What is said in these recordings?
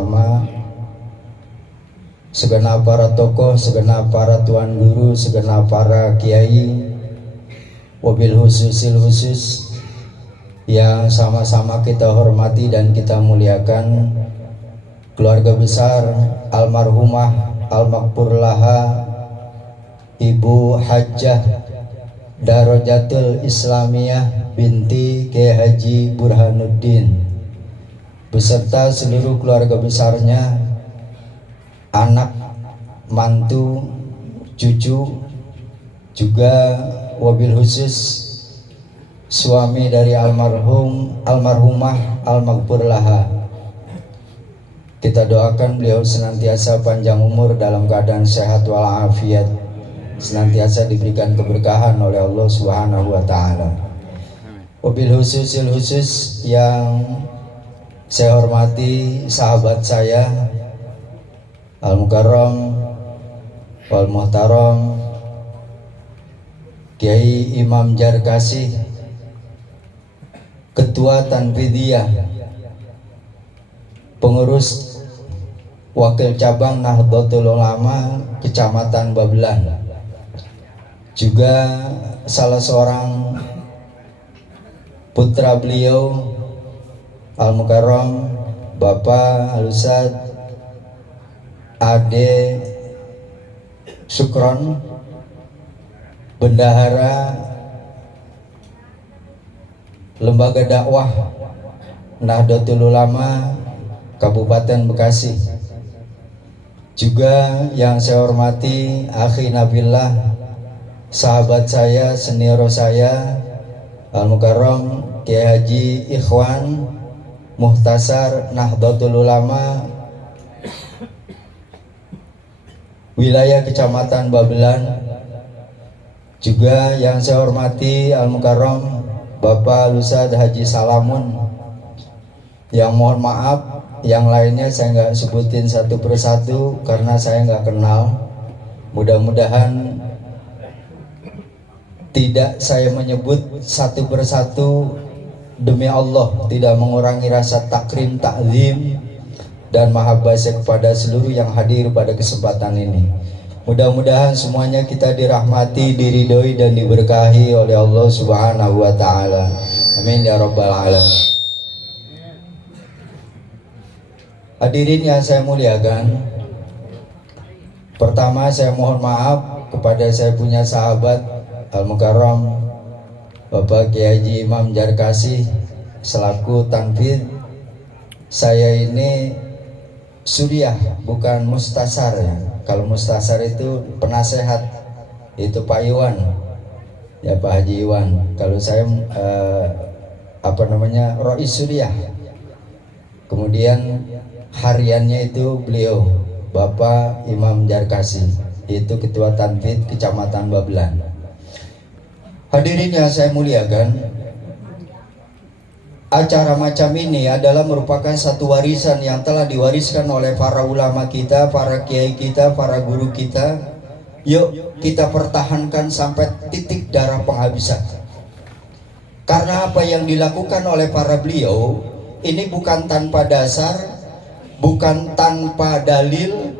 ulama, segenap para tokoh, segenap para tuan guru, segenap para kiai, wabil khusus yang sama-sama kita hormati dan kita muliakan, keluarga besar almarhumah almakfurlaha Ibu Hajjah Darajatul Islamiyah binti Kiai Haji Burhanuddin beserta seluruh keluarga besarnya, anak, mantu, cucu, juga wabil khusus suami dari almarhumah almakfurlaha. Kita doakan beliau senantiasa panjang umur dalam keadaan sehat walafiat, senantiasa diberikan keberkahan oleh Allah Subhanahu wa taala. Wabil khusus yang saya hormati sahabat saya Al-Mukarram wal Muhtaram Kiai Imam Jarkasih, Ketua Tanfidiyah, Pengurus Wakil Cabang Nahdlatul Ulama Kecamatan Babelan, juga salah seorang putra beliau Al-Mukarram Bapak Al-Ustaz Ade Sukron, Bendahara Lembaga Dakwah Nahdlatul Ulama Kabupaten Bekasi. Juga yang saya hormati akhi Nabilah, sahabat saya, senior saya Al-Mukarram Kiai Haji Ikhwan Muhtasar Nahdlatul Ulama wilayah Kecamatan Babelan. Juga yang saya hormati Al-Mukarram Bapak Ustadz Haji Salamun, yang mohon maaf yang lainnya saya nggak sebutin satu persatu karena saya nggak kenal. Mudah-mudahan tidak saya menyebut satu persatu, demi Allah tidak mengurangi rasa takrim, takzim dan mahabbah saya kepada seluruh yang hadir pada kesempatan ini. Mudah-mudahan semuanya kita dirahmati, diridhoi dan diberkahi oleh Allah Subhanahu wa taala. Amin ya rabbal alamin. Hadirin yang saya muliakan, pertama saya mohon maaf kepada saya punya sahabat Al-Mukarram Bapak Kiai Haji Imam Jarkasih selaku tanfidh. Saya ini suriah, bukan mustasar ya. Kalau mustasar itu penasehat, itu Pak Iwan ya, Pak Haji Iwan. Kalau saya Rois Suriah. Kemudian hariannya itu beliau Bapak Imam Jarkasih, itu Ketua Tanfidh Kecamatan Babelan. Hadirin yang saya muliakan, acara macam ini adalah merupakan satu warisan yang telah diwariskan oleh para ulama kita, para kiai kita, para guru kita. Yuk kita pertahankan sampai titik darah penghabisan. Karena apa yang dilakukan oleh para beliau ini bukan tanpa dasar, bukan tanpa dalil,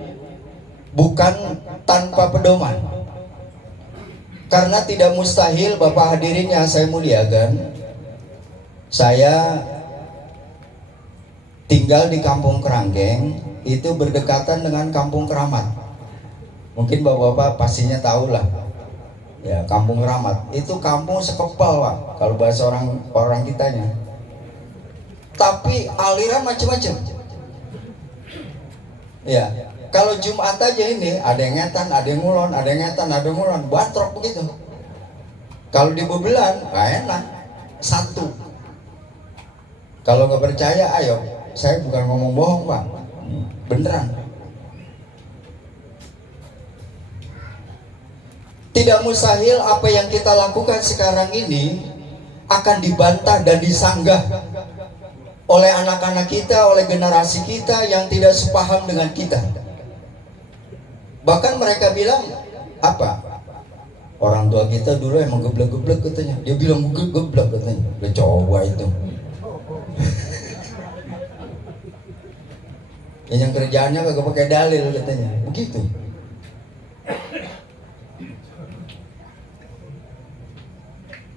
bukan tanpa pedoman. Karena tidak mustahil, Bapak hadirin yang saya muliakan, saya tinggal di Kampung Keranggeng, itu berdekatan dengan Kampung Keramat. Mungkin bapak-bapak pastinya tahu lah ya, Kampung Keramat itu kampung sekepal Pak, kalau bahasa orang kitanya. Tapi aliran macam-macam ya. Kalau Jumat aja ini ada yang ngetan, ada yang ngulon, ada yang ngetan, ada yang ngulon, batrok begitu. Kalau di Babelan gak enak, satu. Kalau nggak percaya, ayo, saya bukan ngomong bohong Pak, beneran. Tidak mustahil apa yang kita lakukan sekarang ini akan dibantah dan disanggah oleh anak-anak kita, oleh generasi kita yang tidak sepaham dengan kita. Bahkan mereka bilang, apa? Orang tua kita dulu emang geblek-geblek katanya. Dia bilang geblek katanya. Udah coba itu. yang kerjaannya kagak pakai dalil katanya, begitu.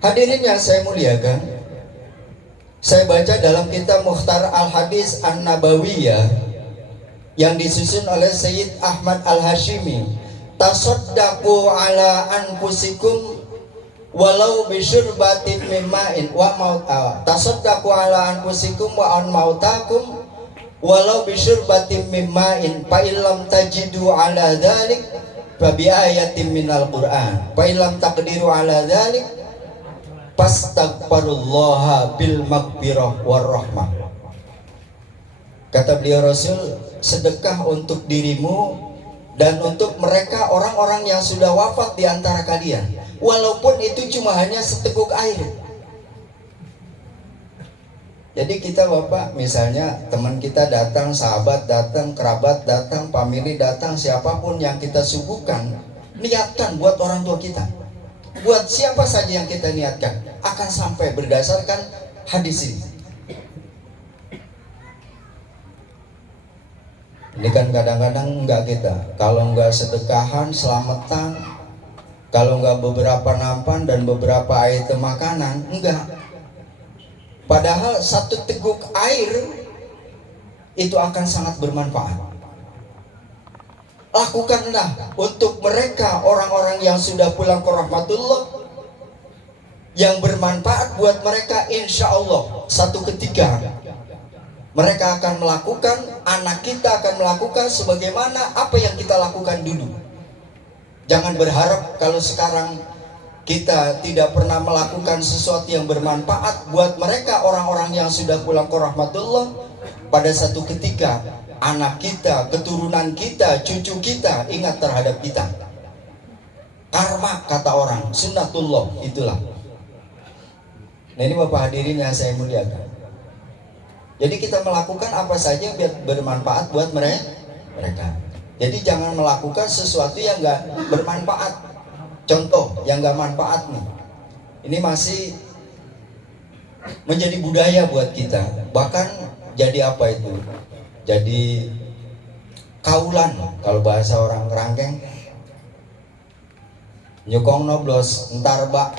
Hadirin yang saya muliakan, saya baca dalam kitab Mukhtar Al-Hadis An-Nabawiyah yang disusun oleh Sayyid Ahmad Al-Hashimi, tasaddaqu ala anfusikum walau bisyurbatin min ma'in wa mauta, tasaddaqu ala anfusikum wa an mautakum walau bisyurbatin min ma'in fa illam tajidu ala dzalik fa bi ayatin minal Qur'an fa illam taqdiru ala dzalik fastaghfirullaha bil maghfirah war rahmah. Kata beliau Rasul, sedekah untuk dirimu dan untuk mereka orang-orang yang sudah wafat di antara kalian, walaupun itu cuma hanya seteguk air. Jadi kita Bapak, misalnya teman kita datang, sahabat datang, kerabat datang, family datang, siapapun yang kita suguhkan, niatkan buat orang tua kita, buat siapa saja yang kita niatkan, akan sampai berdasarkan hadis ini. Ini kan kadang-kadang enggak kita, kalau enggak sedekahan selamatan, kalau enggak beberapa nampan dan beberapa item makanan, enggak. Padahal satu teguk air itu akan sangat bermanfaat. Lakukanlah untuk mereka orang-orang yang sudah pulang ke rahmatullah, yang bermanfaat buat mereka. Insya Allah satu ketika mereka akan melakukan, anak kita akan melakukan sebagaimana apa yang kita lakukan dulu. Jangan berharap kalau sekarang kita tidak pernah melakukan sesuatu yang bermanfaat buat mereka orang-orang yang sudah pulang ke rahmatullah. Pada satu ketika anak kita, keturunan kita, cucu kita ingat terhadap kita. Karma kata orang, sunnatullah, itulah. Nah ini Bapak hadirin yang saya muliakan. Jadi kita melakukan apa saja biar bermanfaat buat mereka. Jadi jangan melakukan sesuatu yang gak bermanfaat. Contoh yang gak manfaat nih, ini masih menjadi budaya buat kita. Bahkan jadi apa itu? Jadi kaulan, kalau bahasa orang Kerangkeng, nyukong noblos, ntar bak,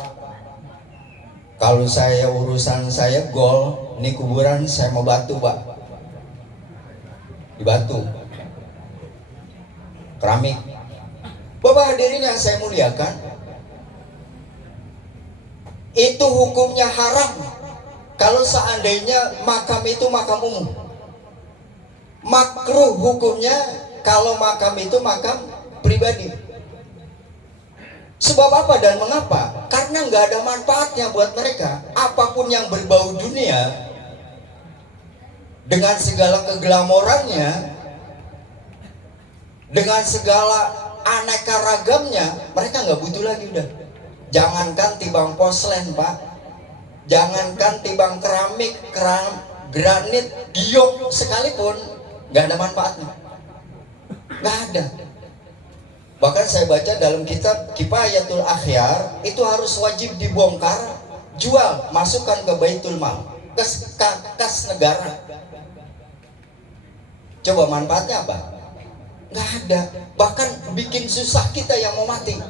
kalau saya urusan saya gol, ini kuburan saya mau batu bak, di batu, keramik. Bapak hadirin yang saya muliakan, itu hukumnya haram kalau seandainya makam itu makam umum. Makruh hukumnya kalau makam itu makam pribadi. Sebab apa dan mengapa? Karena nggak ada manfaatnya buat mereka. Apapun yang berbau dunia, dengan segala keglamorannya, dengan segala aneka ragamnya, mereka nggak butuh lagi udah. Jangankan tibang porselen Pak, jangankan tibang keramik, granit, giok sekalipun nggak ada manfaatnya, nggak ada. Bahkan saya baca dalam kitab Kifayatul Akhyar, itu harus wajib dibongkar, jual, masukkan ke Baitul Mal, kas negara. Coba manfaatnya apa? Nggak ada. Bahkan bikin susah kita yang mau mati.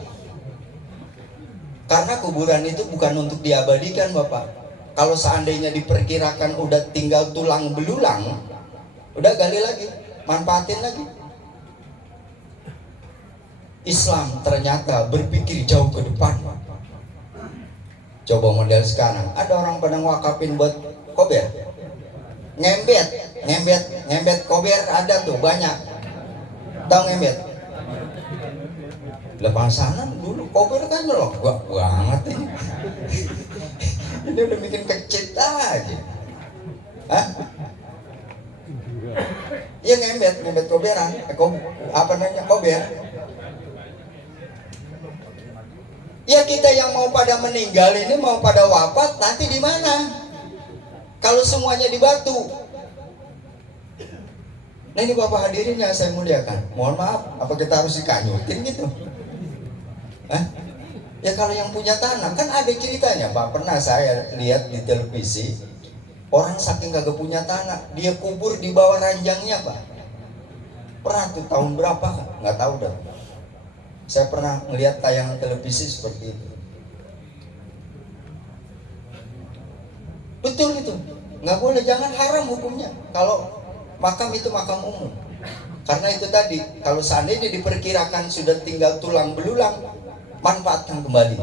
Karena kuburan itu bukan untuk diabadikan Bapak. Kalau seandainya diperkirakan udah tinggal tulang belulang, udah gali lagi, manfaatin lagi. Islam ternyata berpikir jauh ke depan. Coba model sekarang, ada orang pada wakafin buat kober, ngembet kober, ada tuh banyak. Tahu ngembet? Lepas sana dulu kober kan loh, gua banget ini. Ini udah bikin kecil aja. Hah? Iya ngembet koberan, apa namanya kober? Ya kita yang mau pada meninggal ini, mau pada wafat nanti di mana? Kalau semuanya di batu. Nah ini Bapak hadirin yang saya muliakan, mohon maaf, apa kita harus dikanyutin gitu? Hah? Ya kalau yang punya tanah, kan ada ceritanya Pak, pernah saya lihat di televisi, orang saking kagak punya tanah, dia kubur di bawah ranjangnya Pak. Pernah tuh tahun berapa? Nggak tahu dah. Saya pernah melihat tayangan televisi seperti itu. Betul itu, nggak boleh, jangan, haram hukumnya. Kalau makam itu makam umum. Karena itu tadi, kalau seandainya diperkirakan sudah tinggal tulang belulang, manfaatkan kembali.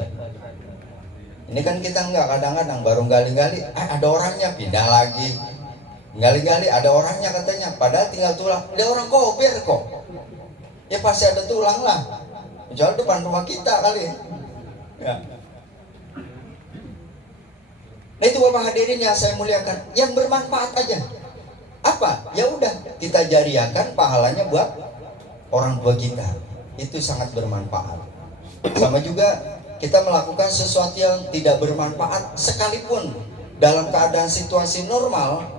Ini kan kita nggak, kadang-kadang baru gali-gali, ada orangnya, pindah lagi. Gali-gali ada orangnya katanya, padahal tinggal tulang. Dia orang kober kok. Ya pasti ada tulang lah. Kecuali depan rumah kita kali ya. Nah itu Bapak hadirin yang saya muliakan, yang bermanfaat aja. Apa? Ya udah, kita jariakan pahalanya buat orang tua kita. Itu sangat bermanfaat. Sama juga kita melakukan sesuatu yang tidak bermanfaat sekalipun dalam keadaan situasi normal,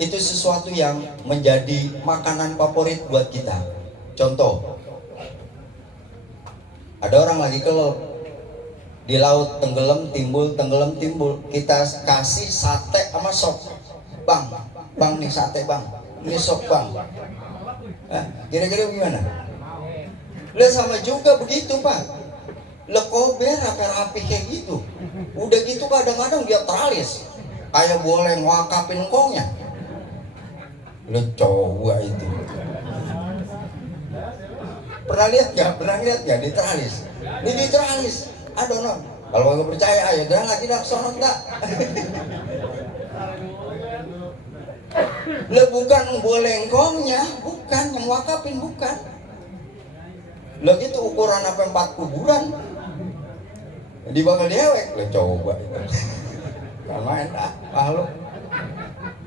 itu sesuatu yang menjadi makanan favorit buat kita. Contoh, ada orang lagi kelelep di laut, tenggelam timbul, kita kasih sate sama sop. Bang nih sate bang, ini sop bang. Kira-kira gimana? Lah sama juga begitu pak. Lekober rapi-rapi kayak gitu. Udah gitu kadang-kadang dia teralis, kayak boleh ngwakapin engkongnya. Lo coba itu. Pernah lihat gak diteralis? Ini diteralis. Aduh no, kalau nggak percaya ayo dan lagi dak sono tak. Lah bukan boleh engkongnya, bukan yang wakafin, bukan. Lah itu ukuran apa 4 kuburan. Di bakal dewek, lah coba itu. Kan main malu.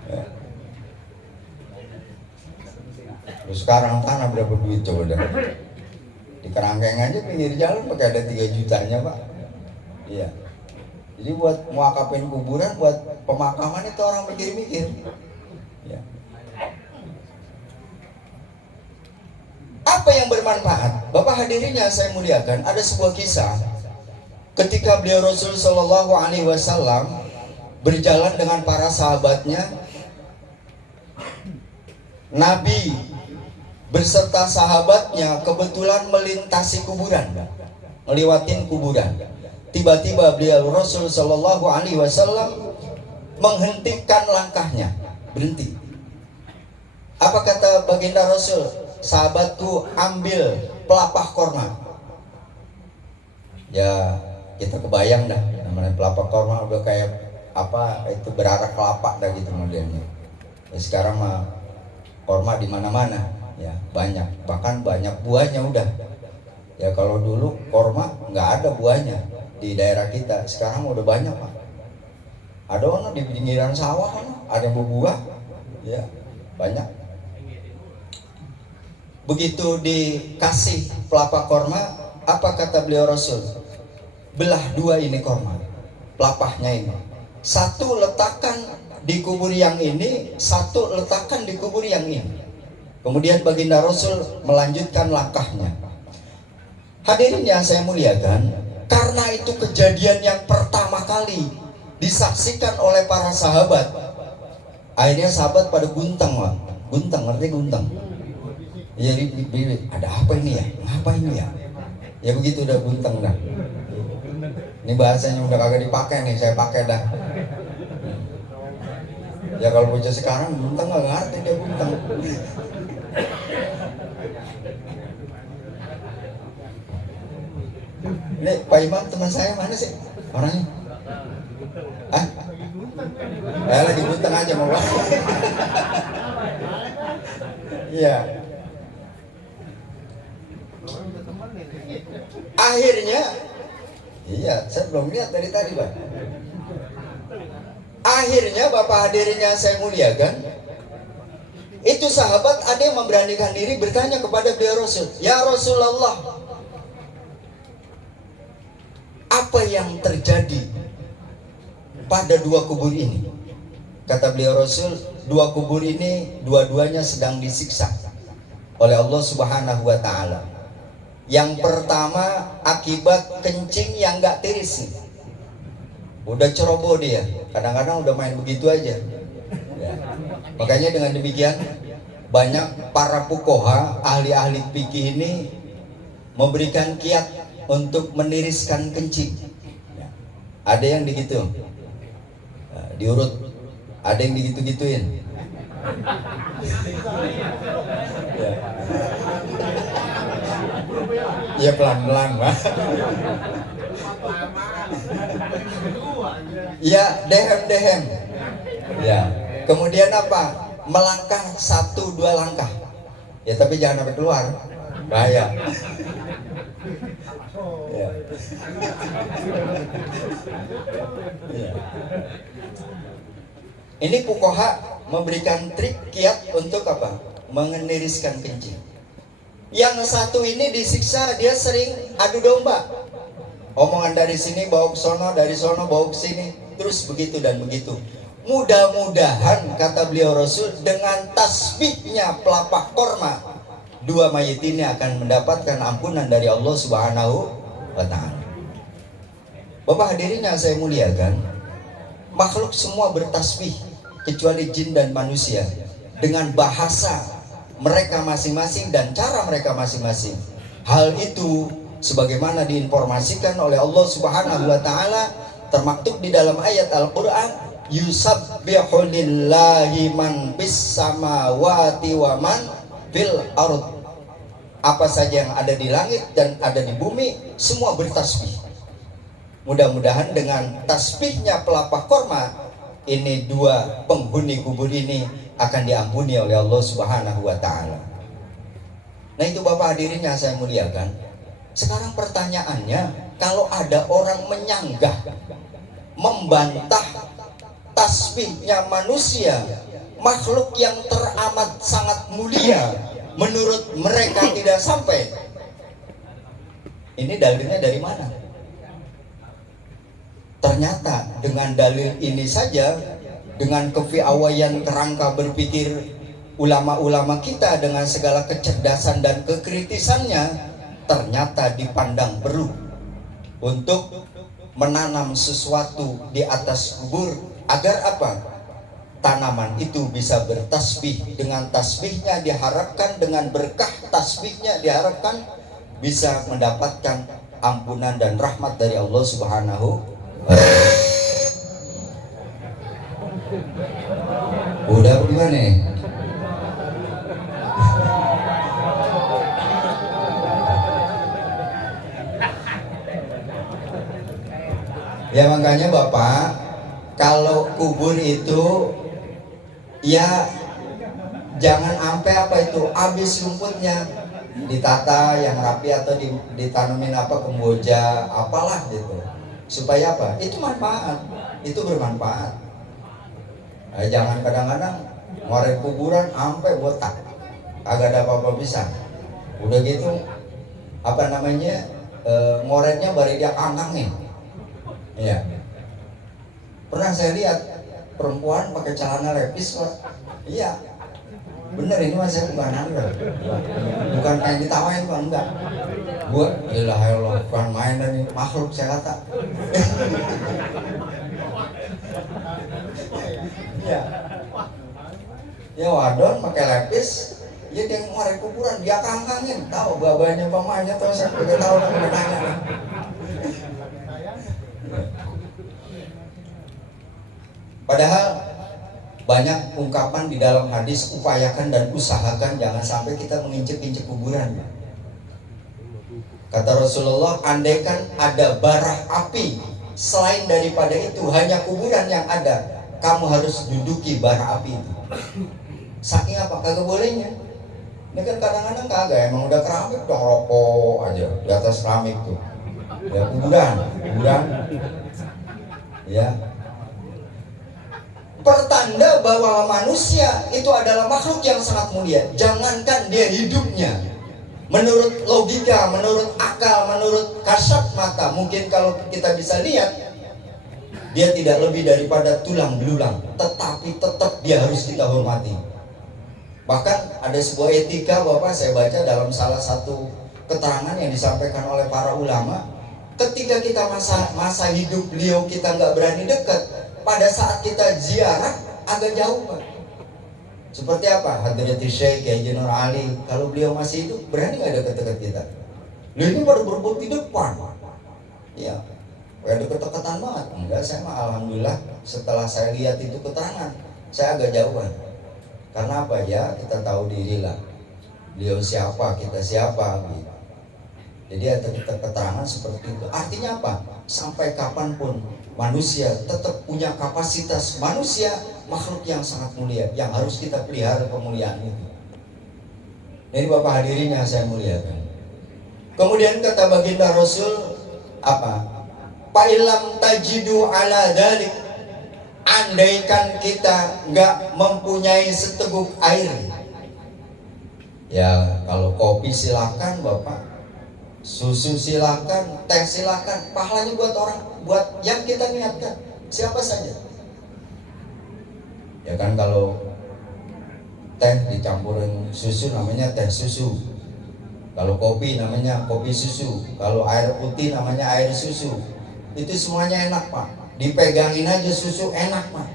Ya. Terus sekarang tanah berapa duit coba dah? Di kerangkeng aja pinggir jalan pakai ada 3 jutanya pak. Iya. Jadi buat muakafin kuburan, buat pemakaman itu orang mikir-mikir. Ya. Apa yang bermanfaat? Bapak hadirin yang saya muliakan, ada sebuah kisah ketika beliau Rasul Shallallahu Alaihi Wasallam berjalan dengan para sahabatnya. Nabi berserta sahabatnya kebetulan melintasi kuburan, ngelewatin kuburan. Tiba-tiba beliau Rasul Shallallahu Alaihi Wasallam menghentikan langkahnya, berhenti. Apa kata baginda Rasul? Sahabatku, ambil pelapah korma. Ya kita kebayang dah, namanya pelapah korma udah kayak apa itu, berarak kelapa dah gitu modelnya. Ya, sekarang mah korma di mana-mana. Ya banyak, bahkan banyak buahnya udah. Ya kalau dulu korma nggak ada buahnya di daerah kita, sekarang udah banyak pak. Ada orang di pinggiran sawah kan, ada yang berbuah, ya banyak. Begitu dikasih pelapa korma, apa kata beliau Rasul? Belah 2 ini korma, pelapahnya ini. Satu letakkan di kubur yang ini, satu letakkan di kubur yang ini. Kemudian baginda Rasul melanjutkan langkahnya. Hadirin yang saya muliakan, karena itu kejadian yang pertama kali disaksikan oleh para sahabat. Akhirnya sahabat pada guntang, Wak. Guntang, ngerti guntang? Jadi ada apa ini ya? Ngapa ini ya? Ya begitu udah guntang dah. Ini bahasanya udah kagak dipakai nih, saya pakai dah. Ya kalau bocah sekarang guntang nggak ngerti dia guntang. Ini Pak Imam teman saya mana sih orangnya? Ah? Lagi guntang aja mau. Iya. Akhirnya, iya, saya belum lihat dari tadi, Pak. Akhirnya Bapak hadirin yang saya muliakan, itu sahabat ada yang memberanikan diri bertanya kepada beliau Rasul, ya Rasulullah, apa yang terjadi pada 2 kubur ini? Kata beliau Rasul, 2 kubur ini dua-duanya sedang disiksa oleh Allah Subhanahu wa Ta'ala. Yang pertama akibat kencing yang gak tiris nih. Udah ceroboh dia, kadang-kadang udah main begitu aja ya. Makanya dengan demikian banyak para fuqaha, ahli-ahli fikih ini memberikan kiat untuk meniriskan kencing. Ada yang digitu, diurut, ada yang digitu-gituin. Ya pelan-pelan, Pak. Ya dehem. Ya. Kemudian apa? Melangkah 1-2 langkah. Ya tapi jangan sampai keluar. Bahaya. Ya. Ya. Ini fuqaha memberikan trik kiat untuk apa? Meniriskan kencing. Yang satu ini disiksa, dia sering adu domba. Omongan dari sini bawa ke sono, dari sono bawa ke sini, terus begitu dan begitu. Mudah-mudahan kata beliau Rasul, dengan tasbihnya pelapak korma, 2 mayit ini akan mendapatkan ampunan dari Allah Subhanahu wa Ta'ala. Bapak hadirin yang saya muliakan, makhluk semua bertasbih kecuali jin dan manusia dengan bahasa mereka masing-masing dan cara mereka masing-masing. Hal itu sebagaimana diinformasikan oleh Allah Subhanahu wa Ta'ala, termaktub di dalam ayat Al-Qur'an, yusabbihu lillahi man fis samawati wa man fil ardh. Apa saja yang ada di langit dan ada di bumi semua bertasbih. Mudah-mudahan dengan tasbihnya pelapak korma ini 2 penghuni kubur ini akan diampuni oleh Allah Subhanahu wa Ta'ala. Nah itu Bapak hadirin yang saya muliakan. Sekarang pertanyaannya, kalau ada orang menyanggah, membantah tasbihnya manusia, makhluk yang teramat sangat mulia, menurut mereka tidak sampai, ini dalilnya dari mana? Ternyata dengan dalil ini saja, dengan kepiawaian kerangka berpikir ulama-ulama kita dengan segala kecerdasan dan kekritisannya, ternyata dipandang perlu untuk menanam sesuatu di atas kubur agar apa? Tanaman itu bisa bertasbih. Dengan tasbihnya diharapkan, dengan berkah tasbihnya diharapkan bisa mendapatkan ampunan dan rahmat dari Allah Subhanahu wa Ta'ala. Udah bagaimana nih? Ya makanya Bapak, kalau kubur itu ya jangan sampai apa itu habis rumputnya, ditata yang rapi atau ditanamin apa kemboja apalah gitu, supaya apa? Itu manfaat, itu bermanfaat. Jangan kadang-kadang ngorek kuburan sampai botak, agak ada apa-apa bisa. Udah gitu apa namanya ngoreknya bari dia kangkangin. Iya. Pernah saya lihat perempuan pakai celana lepis kok. Iya. Bener ini mas, saya bukan handal. Bukan kayak ditawain Pak, enggak. Gua ilah Allah, bukan main dan ini makhluk saya kata. Ya, ya wadon pakai lepis, ya dia ngorek kuburan, dia kangkangin, tahu babanya pamanya tahu saya pakai tahu namanya nanya. Padahal banyak ungkapan di dalam hadis, upayakan dan usahakan jangan sampai kita menginjek-injek kuburan. Kata Rasulullah, andaikan ada bara api selain daripada itu hanya kuburan yang ada, kamu harus duduki bara api itu. Saking apa? Kagak bolehnya. Ini kan kadang-kadang kagak, emang udah keramik dong, rokok aja di atas keramik tuh. Ya kuburan. Ya. Pertanda bahwa manusia itu adalah makhluk yang sangat mulia. Jangankan dia hidupnya, menurut logika, menurut akal, menurut kasat mata, mungkin kalau kita bisa lihat, dia tidak lebih daripada tulang belulang, tetapi tetap dia harus kita hormati. Bahkan ada sebuah etika Bapak, saya baca dalam salah satu keterangan yang disampaikan oleh para ulama, ketika kita masa hidup beliau kita nggak berani dekat, pada saat kita ziarah agak jauh Pak, Seperti apa? Hadratus Syekh Kiai Nur Ali, kalau beliau masih hidup berani nggak dekat-dekat kita? Beliau ini baru berebut di depan. Ya, kayak deket-deketan banget. Enggak, saya mah alhamdulillah setelah saya lihat itu keterangan, saya agak jauhan. Karena apa ya? Kita tahu diri lah. Beliau siapa, kita siapa gitu. Jadi ada keterangan seperti itu. Artinya apa? Sampai kapanpun manusia tetap punya kapasitas. Manusia makhluk yang sangat mulia, yang harus kita pelihara kemuliaan itu. Ini Bapak hadirin yang saya muliakan. Kemudian kata baginda Rasul apa? Fa'ilam tajidu ala dalik, andaikan kita nggak mempunyai seteguk air. Ya kalau kopi silakan Bapak, susu silakan, teh silakan, pahalanya buat orang, buat yang kita niatkan, siapa saja. Ya kan kalau teh dicampurin susu namanya teh susu, kalau kopi namanya kopi susu, kalau air putih namanya air susu. Itu semuanya enak Pak, dipegangin aja susu enak Pak.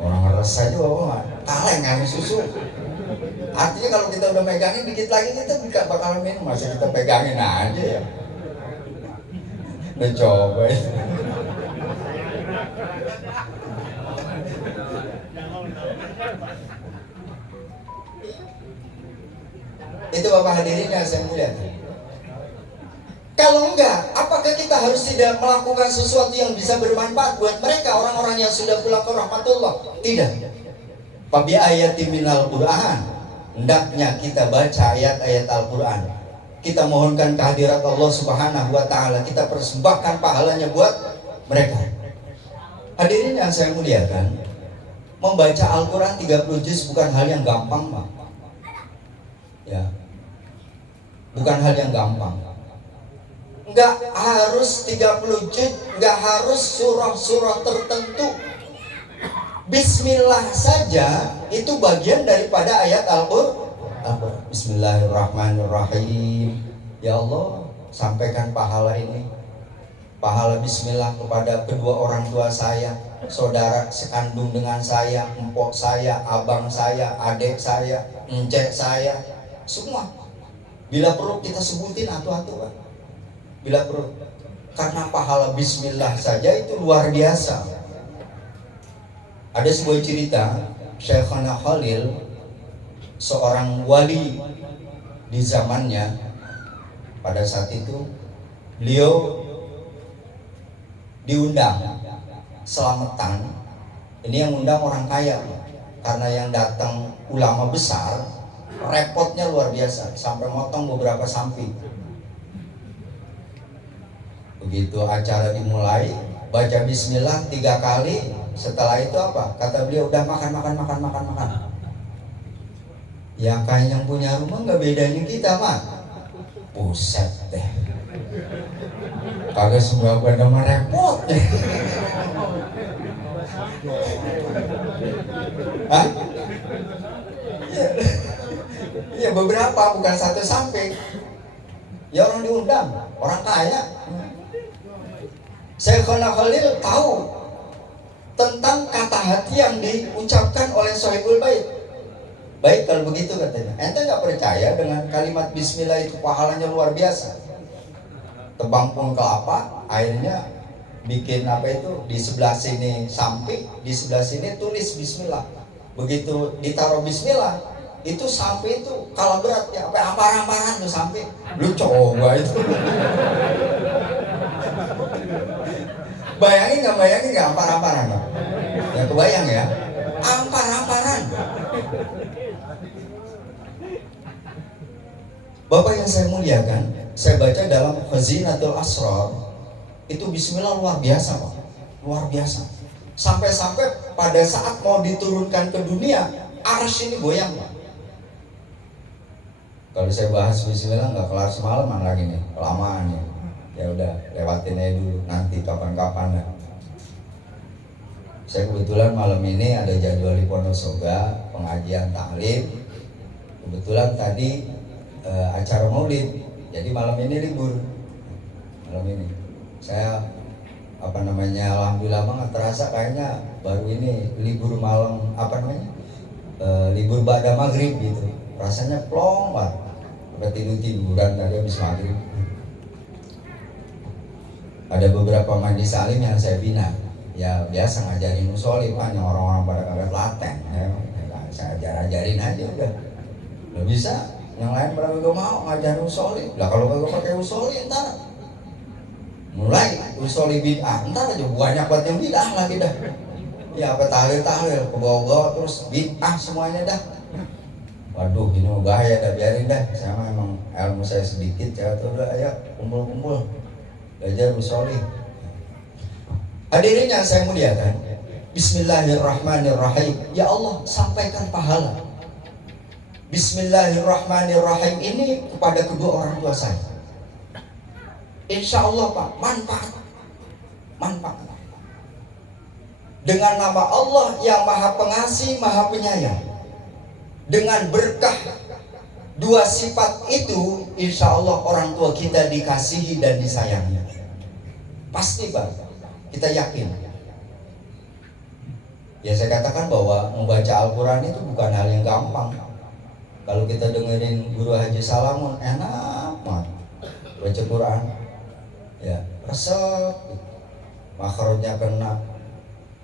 Orang ngeres aja Bapak, kaleng kan susu. Artinya kalau kita udah megangin dikit lagi kita bisa bakalan minum, masa kita pegangin aja ya. Udah coba ya. Itu Bapak hadirin yang saya muliakan. Kalau enggak, apakah kita harus tidak melakukan sesuatu yang bisa bermanfaat buat mereka, orang-orang yang sudah pulang ke rahmatullah? Tidak. Fabi ayati minal Qur'an, hendaknya kita baca ayat-ayat Al-Quran, kita mohonkan kehadirat Allah Subhanahu wa ta'ala, kita persembahkan pahalanya buat mereka. Hadirin yang saya muliakan, membaca Al-Quran 30 juz bukan hal yang gampang Pak. Ya, bukan hal yang gampang. Enggak harus 30 juz, enggak harus surah-surah tertentu. Bismillah saja itu bagian daripada ayat Al-Quran. Bismillahirrahmanirrahim. Ya Allah, sampaikan pahala ini, pahala bismillah kepada kedua orang tua saya, saudara sekandung dengan saya, empok saya, abang saya, adik saya, encek saya, semua. Bila perlu kita sebutin atu-atu Pak, bila perlu, karena pahala bismillah saja itu luar biasa. Ada sebuah cerita, Syekhana Khalil, seorang wali di zamannya, pada saat itu beliau diundang selamatan. Ini yang undang orang kaya, karena yang datang ulama besar, repotnya luar biasa, sampai motong beberapa samping. Begitu acara dimulai, baca bismillah 3 kali, setelah itu apa? Kata beliau, udah makan. Ya kayak yang punya rumah nggak bedanya kita Pak. Buset deh, kagak semua pada mah repot deh. Hah? Ya beberapa, bukan satu samping. Ya orang diundang, orang kaya. Syekhona Khalil tahu tentang kata hati yang diucapkan oleh Sohibul Bait. Baik kalau begitu katanya, ente nggak percaya dengan kalimat bismillah itu pahalanya luar biasa. Tebang pun kelapa, airnya bikin apa itu, di sebelah sini samping, di sebelah sini tulis bismillah. Begitu ditaruh bismillah, itu samping itu kalah berat ya, apa ampar-amparan tuh samping. Lu coba itu. Bayangin nggak ampar-amparan Pak? Ya kebayang ya, ampar-amparan. Bapak yang saya muliakan, saya baca dalam Khazinatul Asrar, itu bismillah luar biasa Pak, luar biasa. Sampai-sampai pada saat mau diturunkan ke dunia, arsy ini goyang Pak. Kalau saya bahas bismillah nggak kelar semalaman lagi nih, kelamaan ya. Ya udah, lewatin aja dulu, nanti kapan-kapan lah. Saya kebetulan malam ini ada jadwal di Wonosoga, pengajian taklim. Kebetulan tadi acara maulid, jadi malam ini libur. Malam ini saya alhamdulillah banget terasa kayaknya baru ini libur malam libur ba'da maghrib gitu, rasanya plong banget, udah tiduran tadi habis maghrib. Ada beberapa majlis salim yang saya bina, ya biasa ngajarin musolli Pak, yang orang-orang pada kagak laten ya, saya ajarin aja udah bisa. Yang lain pada gak mau ngajarin musolli lah, kalau kagak pakai musolli ntar mulai musolli bid'ah, ntar aja banyak banget yang bid'ah lagi dah ya, apa tahlil ke bawah terus bid'ah semuanya dah. Waduh, ini bahaya dah, biarin dah, saya emang ilmu saya sedikit ya, tuh udah ayo kumpul belajar musolli. Hadirin yang saya muliakan, bismillahirrahmanirrahim. Ya Allah, sampaikan pahala bismillahirrahmanirrahim ini kepada kedua orang tua saya. Insya Allah Pak, manfaat dengan nama Allah yang maha pengasih, maha penyayang. Dengan berkah dua sifat itu, insya Allah orang tua kita dikasihi dan disayangi. Pasti Pak, kita yakin. Ya saya katakan bahwa membaca Al-Quran itu bukan hal yang gampang. Kalau kita dengerin Guru Haji Salamun, enak banget baca Quran, ya resep, makhrajnya kena,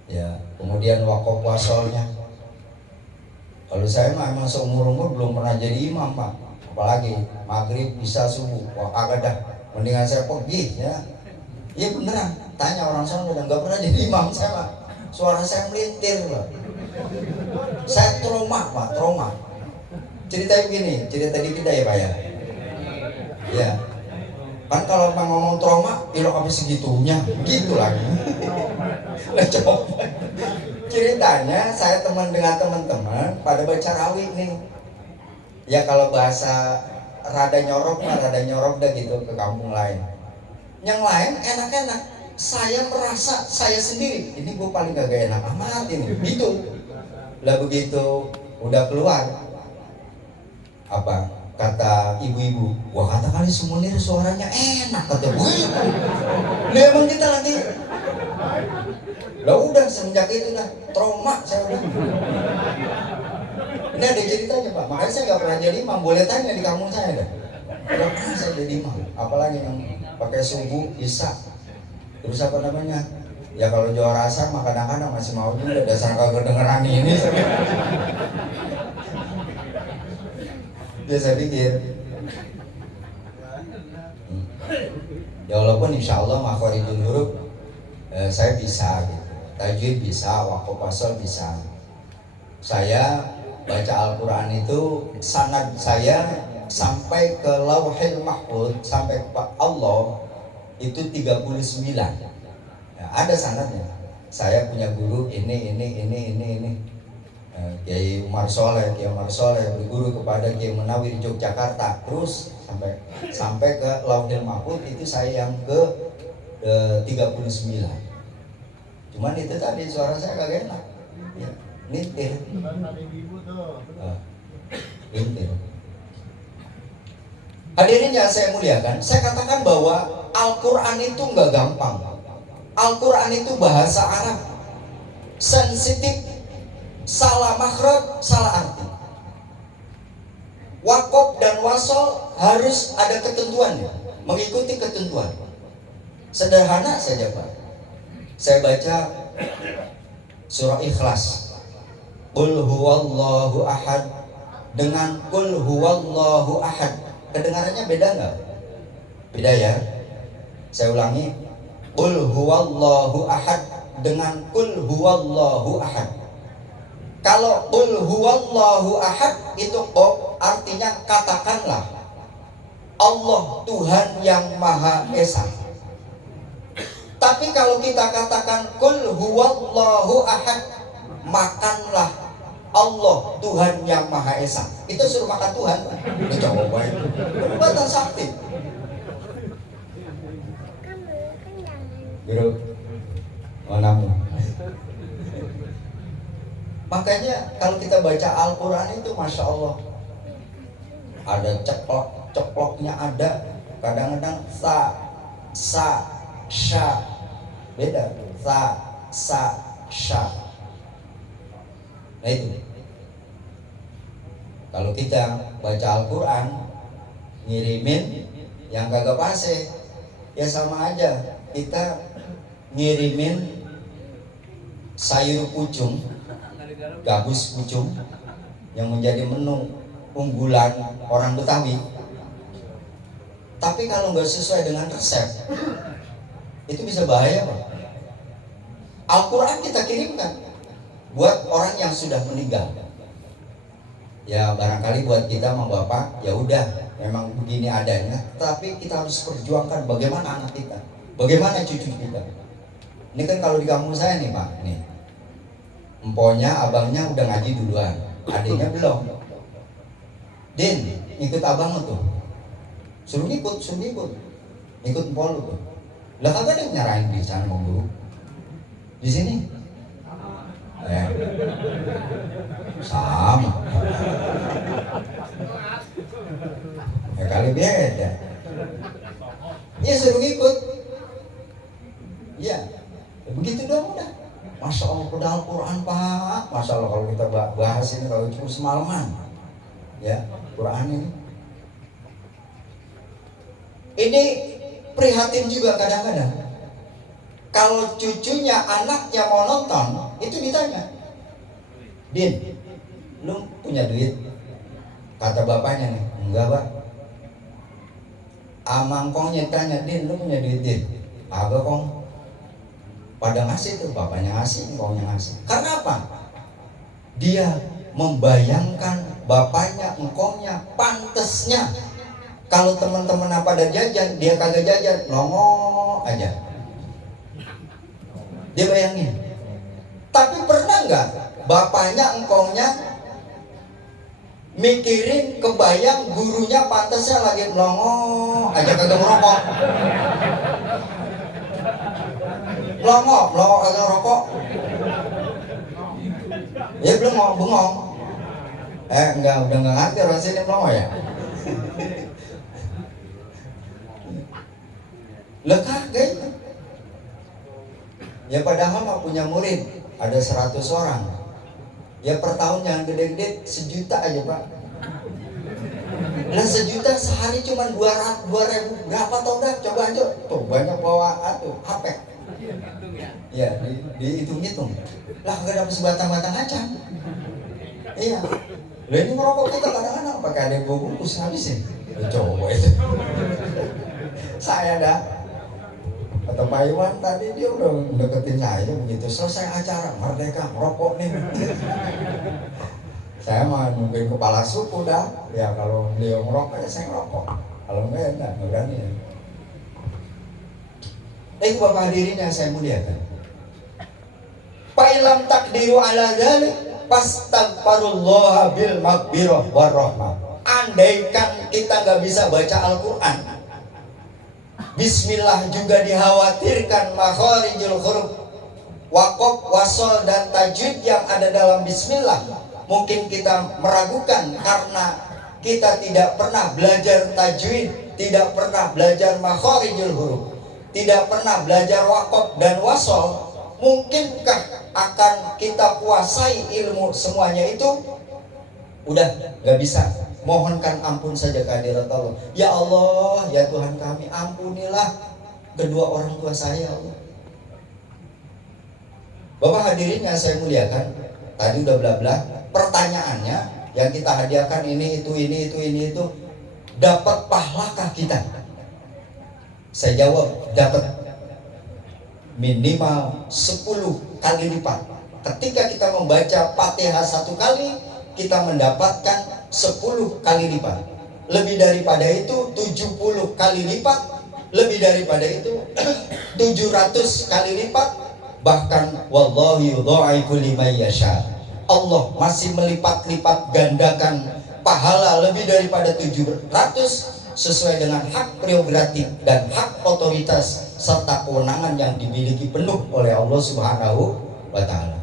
ya kemudian wakof wasolnya. Kalau saya mah emang seumur-umur belum pernah jadi imam Pak, apalagi maghrib bisa subuh, wah kagak dah, mendingan saya pergi ya. Iya beneran, tanya orang sana udah nggak pernah jadi imam saya Pak, suara saya melintir Pak, saya trauma Pak, trauma. Cerita begini, cerita dikit ya Pak ya. Ya, kan kalau Pak ngomong trauma, ilok apa segitunya, gitu lagi. Nah coba. Ceritanya saya teman dengan teman-teman pada baca rawih nih. Ya kalau bahasa rada nyorok dah gitu ke kampung lain. Yang lain enak-enak. Saya merasa saya sendiri, ini gue paling gak enak amat ini. Gitu. Lah begitu udah keluar, apa kata ibu-ibu, wah kata kali Sumunir suaranya enak kata gue. Nah emang kita nanti lah udah semenjak itu dah trauma saya udah. Ini ada ceritanya Pak, makanya saya nggak pernah jadi imam. Boleh tanya di kampung saya dah, nggak pernah saya jadi imam. Apalagi yang pakai subuh bisa, terus apa namanya, ya kalau juara asar mah kadang-kadang masih mau juga, dasar kagak dengeran ini. Ya saya pikir ya walaupun insya Allah makharijul huruf saya bisa gitu, tajwid bisa, waqaf wasal bisa. Saya baca Al-Quran itu sanad saya sampai ke Lauhil Mahfuz, sampai ke Allah itu 39 ya, ada sanadnya. Saya punya guru ini Kiai Umar Soleh berguru kepada Kiai Munawir Yogyakarta, terus sampai ke Lauhil Mahfuz itu saya yang ke 39. Cuman itu tadi suara saya kagak enak, ya, lintir. Lintir. Hadirin yang saya muliakan, saya katakan bahwa Al-Quran itu nggak gampang. Al-Quran itu bahasa Arab, sensitif. Salah makhraj, salah arti. Wakof dan wasol harus ada ketentuannya, mengikuti ketentuan. Sederhana saja Pak. Saya baca surah Ikhlas, Qul huwallahu ahad dengan Qul huwallahu ahad, kedengarannya beda nggak? Beda ya. Saya ulangi, Qul huwallahu ahad dengan Qul huwallahu ahad. Kalau Qul huwallahu ahad itu artinya katakanlah Allah Tuhan yang Maha Esa. Tapi kalau kita katakan Qul huwallahu ahad, makanlah Allah Tuhan yang Maha Esa. Itu suruh makan Tuhan. Itu coba itu perbuatan sakti. Biro manamu. Makanya kalau kita baca Al-Quran itu Masya Allah, ada ceplok-ceploknya, ada kadang-kadang sya, beda. Sa, sa, sya. Nah itu. Kalau kita baca Al-Quran ngirimin yang kagak pase, ya sama aja kita ngirimin sayur pucung, gabus pucung yang menjadi menu unggulan orang Betawi. Tapi kalau nggak sesuai dengan resep, itu bisa bahaya, Pak. Al-Quran kita kirimkan buat orang yang sudah meninggal. Ya barangkali buat kita sama bapak, ya udah memang begini adanya. Tapi kita harus perjuangkan bagaimana anak kita, bagaimana cucu kita. Ini kan kalau di kampung saya nih Pak, nih emponya, abangnya udah ngaji duluan, adiknya belum. Din, ikut abang tuh, suruh ikut, ikut empol tuh. Lah kagak ada yang nyarain di sana mau guru, di sini. Sama. Ya kali beda. Ya suruh ikut. Ya, begitu dong udah. Masya Allah udah Al-Quran Pak. Masya Allah kalau kita bahas ini kalau cuma semalaman. Ya, Quran ini. Ini prihatin juga kadang-kadang. Kalau cucunya, anaknya mau nonton, itu ditanya, Din, lu punya duit? Kata bapaknya nih, enggak Pak. Amangkongnya tanya, Din, lu punya duit Din? Agak kong. Pada ngasih tuh, bapaknya ngasih, engkongnya ngasih. Karena apa? Dia membayangkan bapaknya, engkongnya, pantesnya. Kalau teman-teman apa ada jajan, dia kagak jajan, nongol aja. Dia bayangin. Tapi pernah nggak bapaknya, engkongnya mikirin, kebayang gurunya pantasnya lagi melongo aja kagak merokok. Melongo kagak ngerokok. Ya belum mau bengong. Enggak, udah nggak ngerti orang sini melongo ya. Lah kagak. Ya padahal mah punya murid ada 100 orang. Ya per tahun yang gede-gede 1 juta aja Pak. Lah 1 juta sehari cuma 200.000. Berapa tau dah? Coba aja. Tuh banyak bawa tuh HP. Ya dihitung-hitung. Lah gak dapet sebatang-batang aja. Iya. Lah ini merokok kita kadang-kadang pakai ada 2 bungkus habisin. Coba itu. Saya dah. Kata Pak Iwan tadi dia udah deketin saya begitu selesai acara Merdeka merokok nih. Saya mah nungguin kepala suku dah. Ya kalau dia ngerokok ya saya ngerokok. Kalau enggak ya enggak berani ya. Itu Bapak hadirin yang saya muliakan. Fa'ilam takdiru ala dzalik fastaghfirullaha bil maghfirah warahmah. Andaikan kita nggak bisa baca Al-Quran, Bismillah juga dikhawatirkan makharijul huruf, waqaf, wasol dan tajwid yang ada dalam Bismillah. Mungkin kita meragukan karena kita tidak pernah belajar tajwid, tidak pernah belajar makharijul huruf, tidak pernah belajar waqaf dan wasol. Mungkinkah akan kita kuasai ilmu semuanya itu? Udah gak bisa. Mohonkan ampun saja kehadirat Allah. Ya Allah, ya Tuhan kami, ampunilah kedua orang tua saya, Allah. Bapak hadirin yang saya muliakan, tadi udah bla-bla. Pertanyaannya yang kita hadiahkan ini itu, dapat pahalakah kita? Saya jawab, dapat. Minimal 10 kali lipat. Ketika kita membaca Fatihah 1 kali, kita mendapatkan 10 kali lipat. Lebih daripada itu 70 kali lipat. Lebih daripada itu 700 kali lipat. Bahkan wallahu yudha'ifu liman yasha. Allah masih melipat-lipat gandakan pahala lebih daripada 700 sesuai dengan hak prerogatif dan hak otoritas serta kewenangan yang dimiliki penuh oleh Allah Subhanahu wa Ta'ala.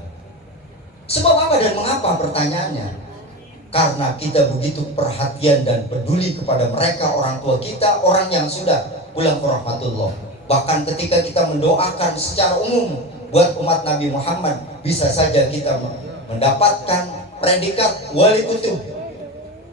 Sebab apa dan mengapa pertanyaannya? Karena kita begitu perhatian dan peduli kepada mereka, orang tua kita, orang yang sudah pulang ke rahmatullah. Bahkan ketika kita mendoakan secara umum buat umat Nabi Muhammad, bisa saja kita mendapatkan predikat wali kutub,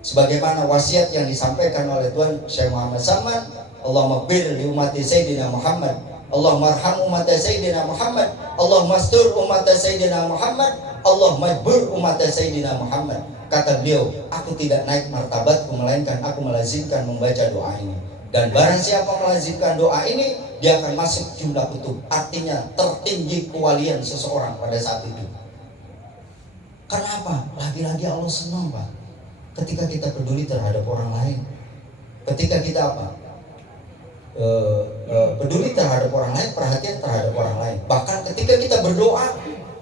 sebagaimana wasiat yang disampaikan oleh Tuhan Syekh Muhammad Salman, Allahumma bir li umati Sayyidina Muhammad, Allahumma arham umati Sayyidina Muhammad, Allahumma astur umati Sayyidina Muhammad, Allahumma jbur umati Sayyidina Muhammad. Kata beliau, aku tidak naik martabatku, melainkan aku melazimkan membaca doa ini. Dan barang siapa melazimkan doa ini, dia akan masuk jumlah kutub. Artinya tertinggi kewalian seseorang pada saat itu. Kenapa? Lagi-lagi Allah senang, Pak, ketika kita peduli terhadap orang lain. Ketika kita apa? Peduli terhadap orang lain, perhatian terhadap orang lain. Bahkan ketika kita berdoa,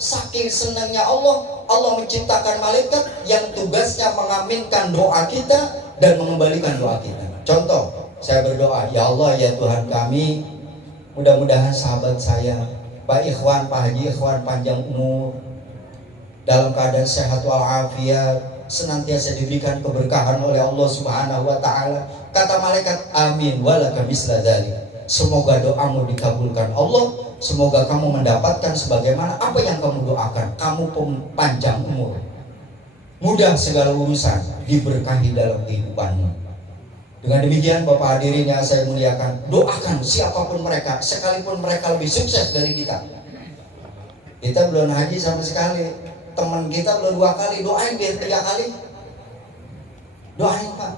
saking senangnya Allah, Allah menciptakan malaikat yang tugasnya mengaminkan doa kita dan mengembalikan doa kita. Contoh, saya berdoa, ya Allah, ya Tuhan kami, mudah-mudahan sahabat saya, Pak Ikhwan, Pak Haji Ikhwan panjang umur, dalam keadaan sehat walafiat, senantiasa diberikan keberkahan oleh Allah Subhanahu wa taala. Kata malaikat, amin walaka misla dzalik. Semoga doamu dikabulkan Allah, semoga kamu mendapatkan sebagaimana apa yang kamu doakan. Kamu panjang umur, mudah segala urusan, diberkahi dalam kehidupanmu. Dengan demikian Bapak hadirin yang saya muliakan, doakan siapapun mereka, sekalipun mereka lebih sukses dari kita. Kita belum haji sama sekali, teman kita belum 2 kali, doain biar 3 kali. Doain Pak.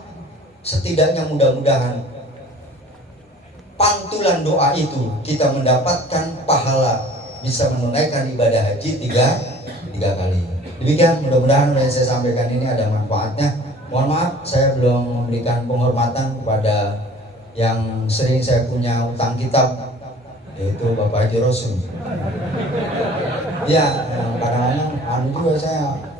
Setidaknya mudah-mudahan pantulan doa itu kita mendapatkan pahala, bisa menunaikan ibadah haji 3 kali. Demikian, mudah-mudahan yang saya sampaikan ini ada manfaatnya. Mohon maaf saya belum memberikan penghormatan kepada yang sering saya punya utang kitab, yaitu Bapak Haji Rasul. Ya, kadang-kadang juga saya